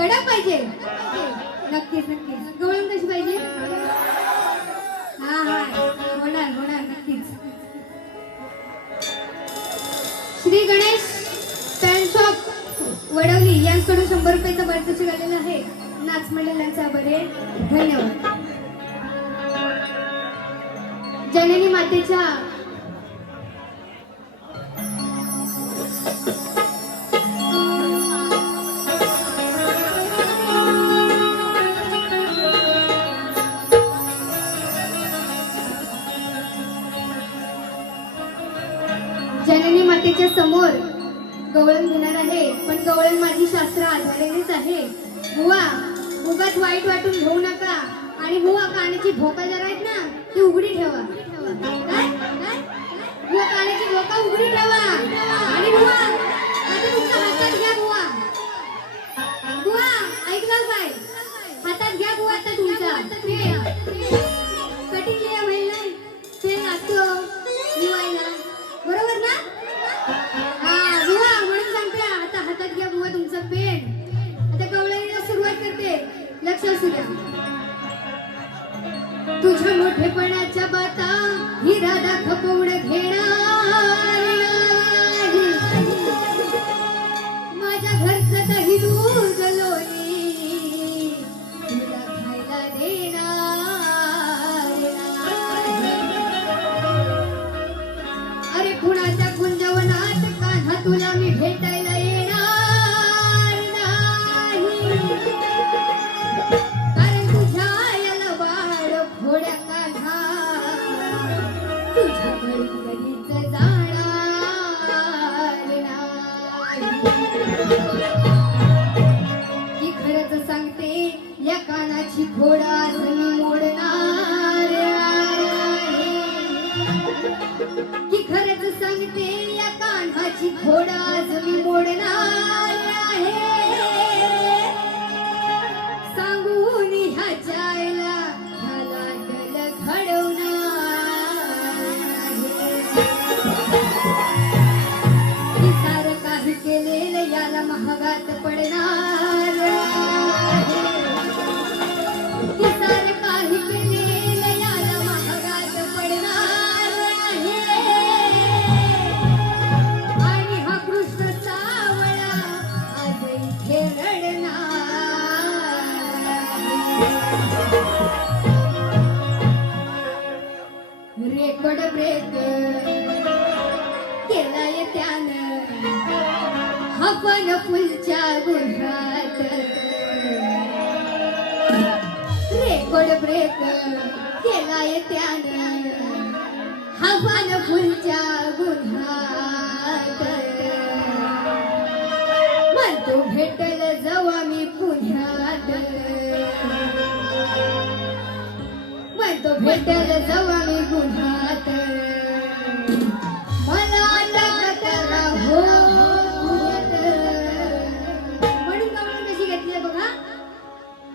कडक पाहिजे नक्कीच नक्कीच गवळण कशी पाहिजे हा हा होणार होणार नक्कीच श्री गणेश पॅन शॉप वडवली यांच्याकडून 100 रुपयाचा पारितोषिक आलेला आहे नाच मंडळांचा बरे धन्यवाद जननी मातेच्या जननी मातेच्या समोर गवळण घेणार आहे पण गवळण माझी शास्त्र आधारेनेच आहे बुवा उगाच वाईट वाटून घेऊ नका आणि बुवा कानाची भोका जरा आहेत ना ती उघडी ठेवा काय बुवा कानाची भोका उघडी ठेवा आणि बुवा आता तुमच्या हातात घ्या बुवा बुवा ऐकलं काय हातात घ्या बुवा आता तुमच्या कटिंग लिया होईल नाही ते असतो निवायला बरोबर ना हा बुवा म्हणून सांगते आता हातात घ्या बुवा तुमचं पेन आता गवळणीला सुरुवात करते लक्ष असू द्या तुझ्या मोठेपणाच्या बाता ही राधा खपवून घेणार माझ्या घरचं दही दूध लोणी तुला खायला देणार अरे कुणाच्या कुंजवनात कान्हा तुला मी भेटायला येणार नाही कारण तुझ्या आयाला बाळ घोड्या कान्हा तुझ्या घरी कधीच जाणार नाही की खरंच सांगते या कानाची घोडा मी मोडणार आहे की खरंच सांगते या कान्हाची घोडा आज मी मोडणार आहे सांगून ह्याच्या आईला ह्याला गल घडवणार की सारं काही केलेलं याला महागात पडणार की सारं काही केलेलं याला महागात पडणार आणि हा कृष्ण सावळा आज इथे रडणार रेकॉर्ड ब्रेक केलाय त्यानं आपण फुलच्या गुन्ह्यात रेकॉर्ड ब्रेक केलाय त्यानं आपण फुलच्या गुन्ह्यात म्हणतो भेटल जवा मी पुण्यात म्हणतो भेटल जवा मी गुन्ह्यात मला अटक करा हो म्हणून गवळण कशी घेतली बघा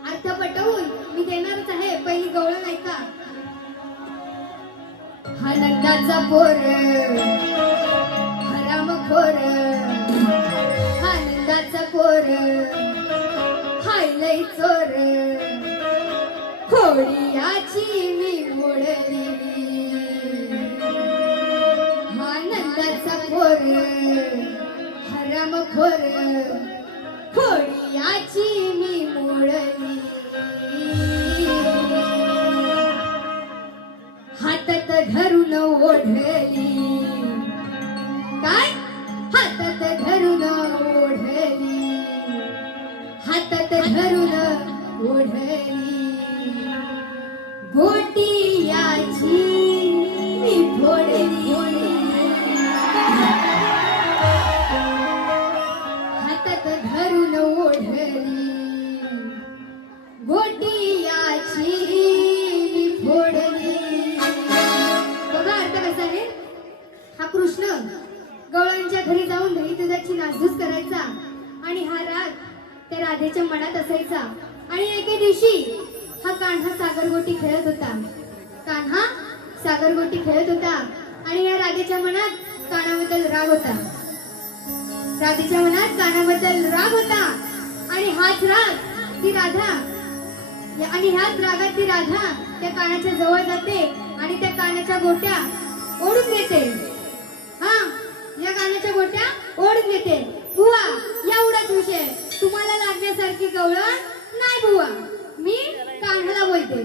अर्थ पटवून मी देणारच आहे पहिली गवळण ऐका हा नंदाचा पोर हरामखोर हा नंदाचा पोर हाय लय चोर खोडियाची मी मोडली हा नंदाचा पोर हरामखोर खोडियाची मी मोडली हातात धरून ओढली काय हातात धरून ओढली हातात धरून ओढली गोटी याची मी फोडली हातात धरून ओढली गोटी याची मी फोडली बघा अर्थ कसा आहे हा कृष्ण गवळणच्या घरी जाऊन दही दुधाची नासधूस करायचा आणि हा राग त्या राधेच्या मनात असायचा आणि एके दिवशी हा कान्हा सागरगोटी खेळत होता कान्हा सागरगोटी खेळत होता आणि या राधेच्या मनात कानाबद्दल राग होता राधेच्या मनात कानाबद्दल राग होता आणि आणि हाच राग ती राधा आणि ह्याच रागात ती राधा त्या कानाच्या जवळ जाते आणि त्या कानाच्या गोट्या ओढून घेते. हा, या कानाच्या गोट्या ओढून घेते. बुवा, एवढाच विषय. तुम्हाला लागण्यासारखी गवळण नाही बुवा. मी कान्हाला बोलते.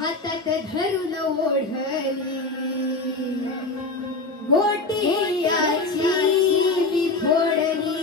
हातात धरून ओढली गोटियाची मी फोडली.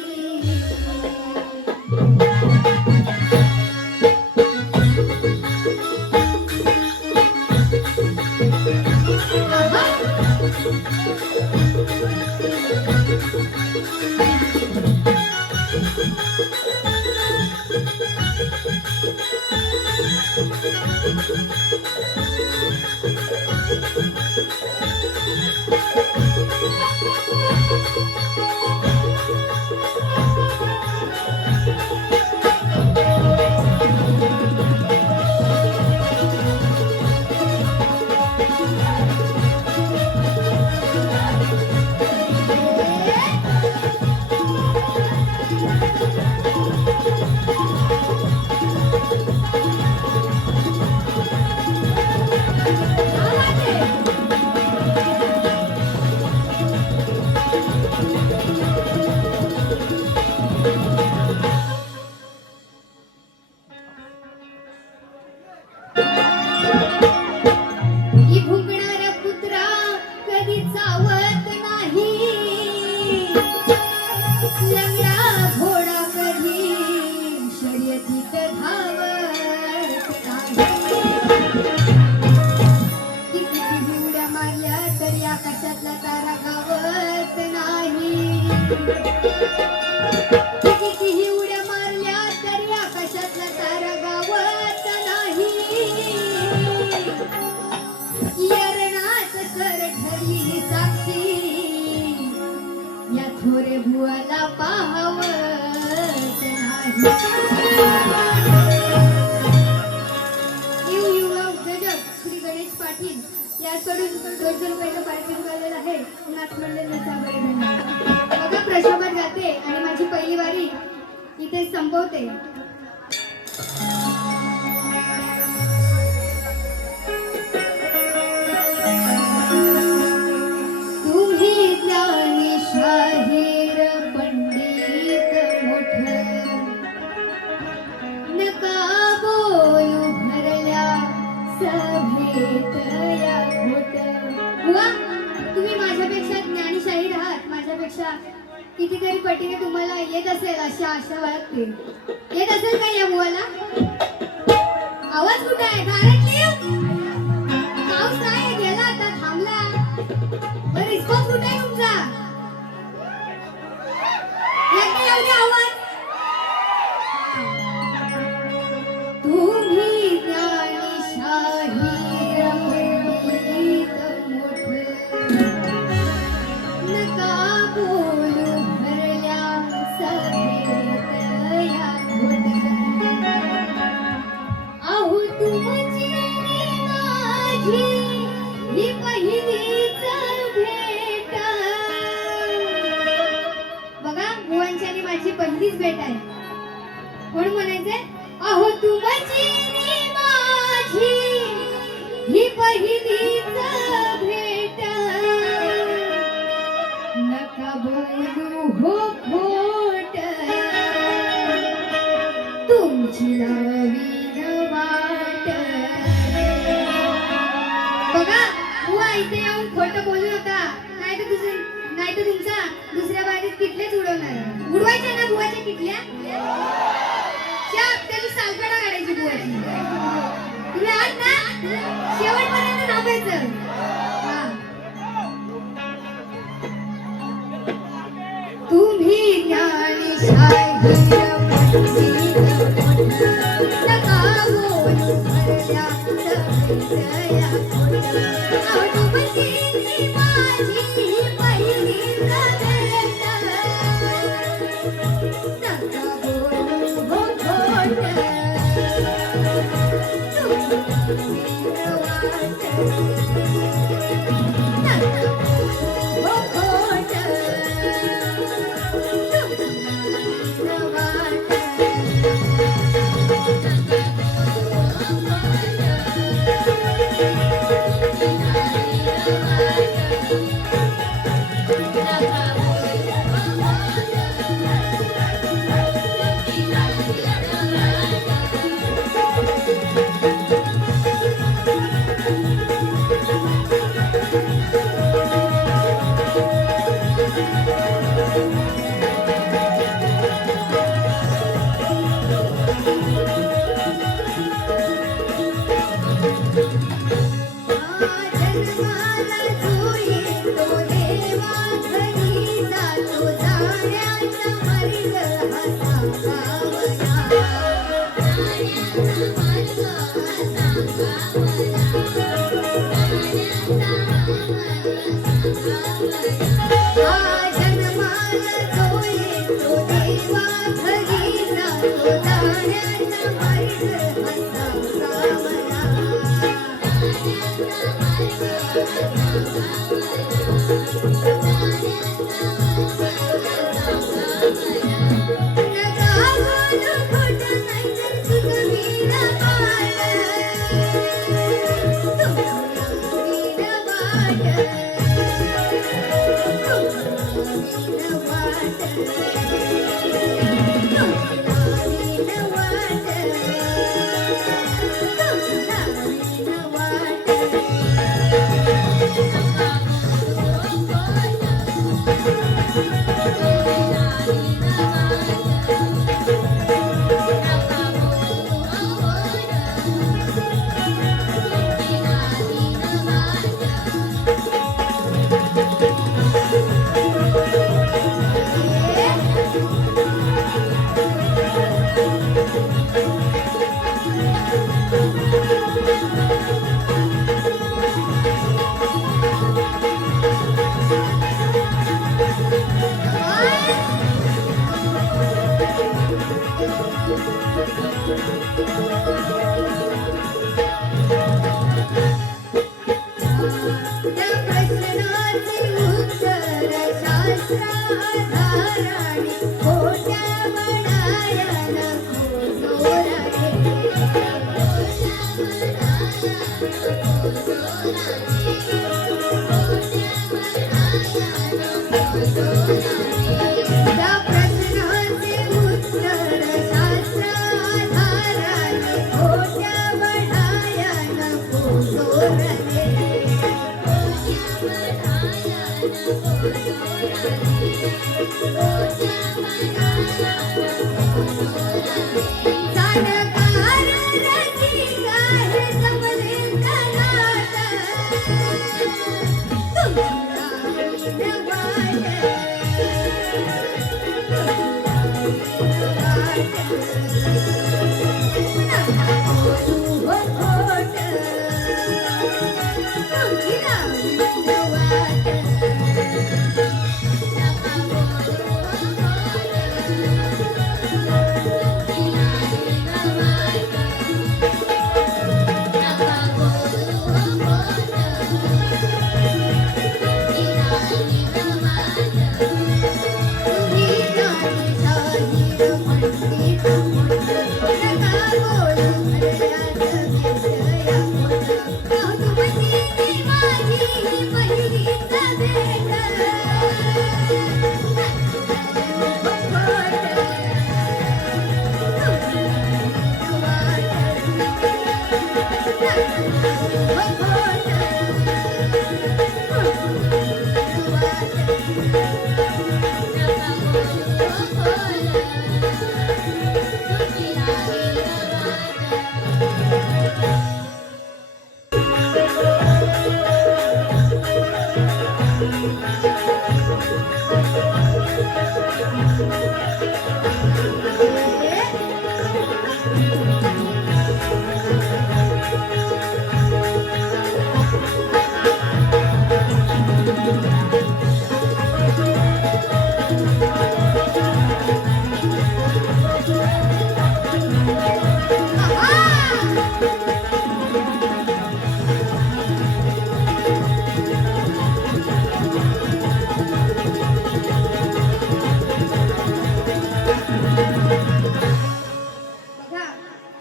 पाच म्हणले नसा बरे धन्य. बघा प्रशाभर जाते आणि माझी पहिली वारी इथे संपवते. तुम्ही ज्ञानशाहीर पंडित मोठं नका बोलू भरल्या सभेत या खोटं. बुवा, तुम्ही माझ्यापेक्षा ज्ञानशाहीर आहात. माझ्यापेक्षा कितीतरी पटीने तुम्हाला येत असेल अशी आशा वाटते. येत असेल का या बुवाला? आवाज कुठे आहे? घरातली पाऊस काय गेला आता थांबला. बरं रिस्पॉन्स कुठे आहे तुमचा? येऊ दे आवाज. तुम्ही ज्ञानशाहीर पंडित मोठं नका बोलू भरल्या सभेत या खोटं. अहो तुमची माझी ही पहिलीच भेट. बघा बुवांची आणि माझी पहिलीच भेट आहे. कोण म्हणायचंय? अहो तुमची माझी ही पहिलीच भेट. नका बोलू हो खोट तुमची नवीन वाट. बघा बुवा इथे येऊन खोटं बोलू नका, नाही तर तुमचा दुसऱ्या बारीत किटलेच उडवणार. उडवायच्या ना बुवाच्या किटल्या? त्याची सालपेडा काढायची बुवाची. तुम्ही आहात ना? शेवटपर्यंत थांबायचं. तुम्ही ज्ञानशाहीर नका बोलू भरल्या सभेत या खोटं. अहो तुमची माझी पहिलीच भेट. नका बोलू हो खोटं तुमची वाट. नका बोलू हो खोटं तुमची वाट. जन्माला जो येतो देवा घरी जातो जाण्याचा मार्ग हा सांगावला. जन्माला जो येतो देवा घरी जातो जाण्याचा मार्ग हा सांगावला. त्या प्रश्नाचे उत्तर शास्त्र आधाराने खोट्या बनाया नको जोराने. त्या प्रश्नाचे उत्तर शास्त्र आधाराने खोट्या बनाया नको जोराने. जाणकार रसिका हे जमले तलाट. तुम्ही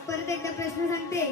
परत एकदा प्रश्न सांगते.